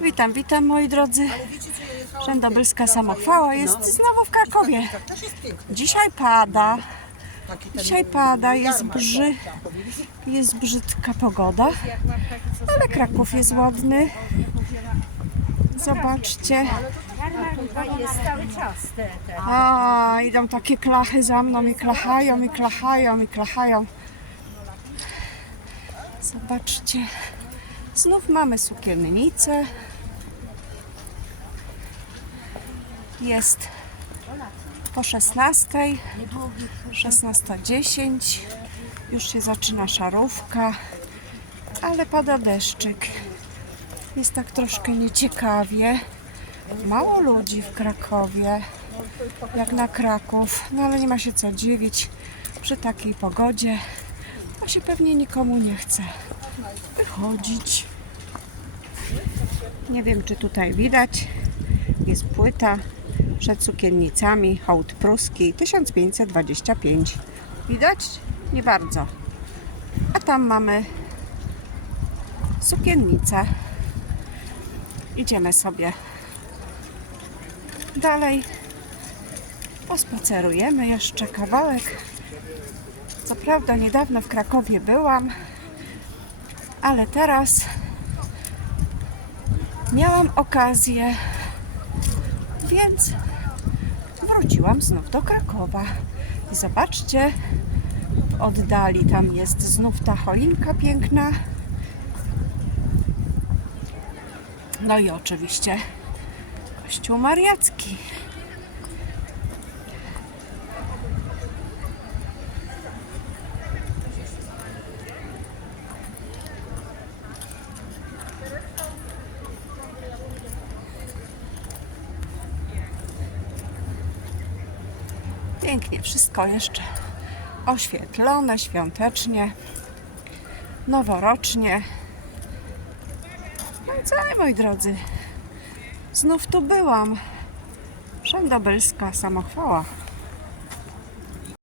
Witam, witam moi drodzy. Rzędobylska samochwała jest znowu w Krakowie. Dzisiaj pada. Dzisiaj pada, jest, brzy, jest brzydka pogoda, ale Kraków jest ładny. Zobaczcie. A, idą takie klachy za mną i klachają, i klachają, i klachają. Zobaczcie. Znów mamy sukiennicę. Jest po 16, 16.10. Już się zaczyna szarówka, ale pada deszczyk. Jest tak troszkę nieciekawie. Mało ludzi w Krakowie, jak na Kraków, no ale nie ma się co dziwić przy takiej pogodzie. To się pewnie nikomu nie chce wychodzić. Nie wiem, czy tutaj widać. Jest płyta przed sukiennicami, hołd pruski 1525. Widać? Nie bardzo. A tam mamy sukiennicę. Idziemy sobie dalej. Pospacerujemy jeszcze kawałek. Co prawda niedawno w Krakowie byłam, ale teraz miałam okazję, więc wróciłam znów do Krakowa. I zobaczcie, w oddali tam jest znów ta choinka piękna. No i oczywiście Kościół Mariacki. Pięknie wszystko jeszcze oświetlone, świątecznie, noworocznie. No i co, moi drodzy, znów tu byłam. Szandobelska samochwała.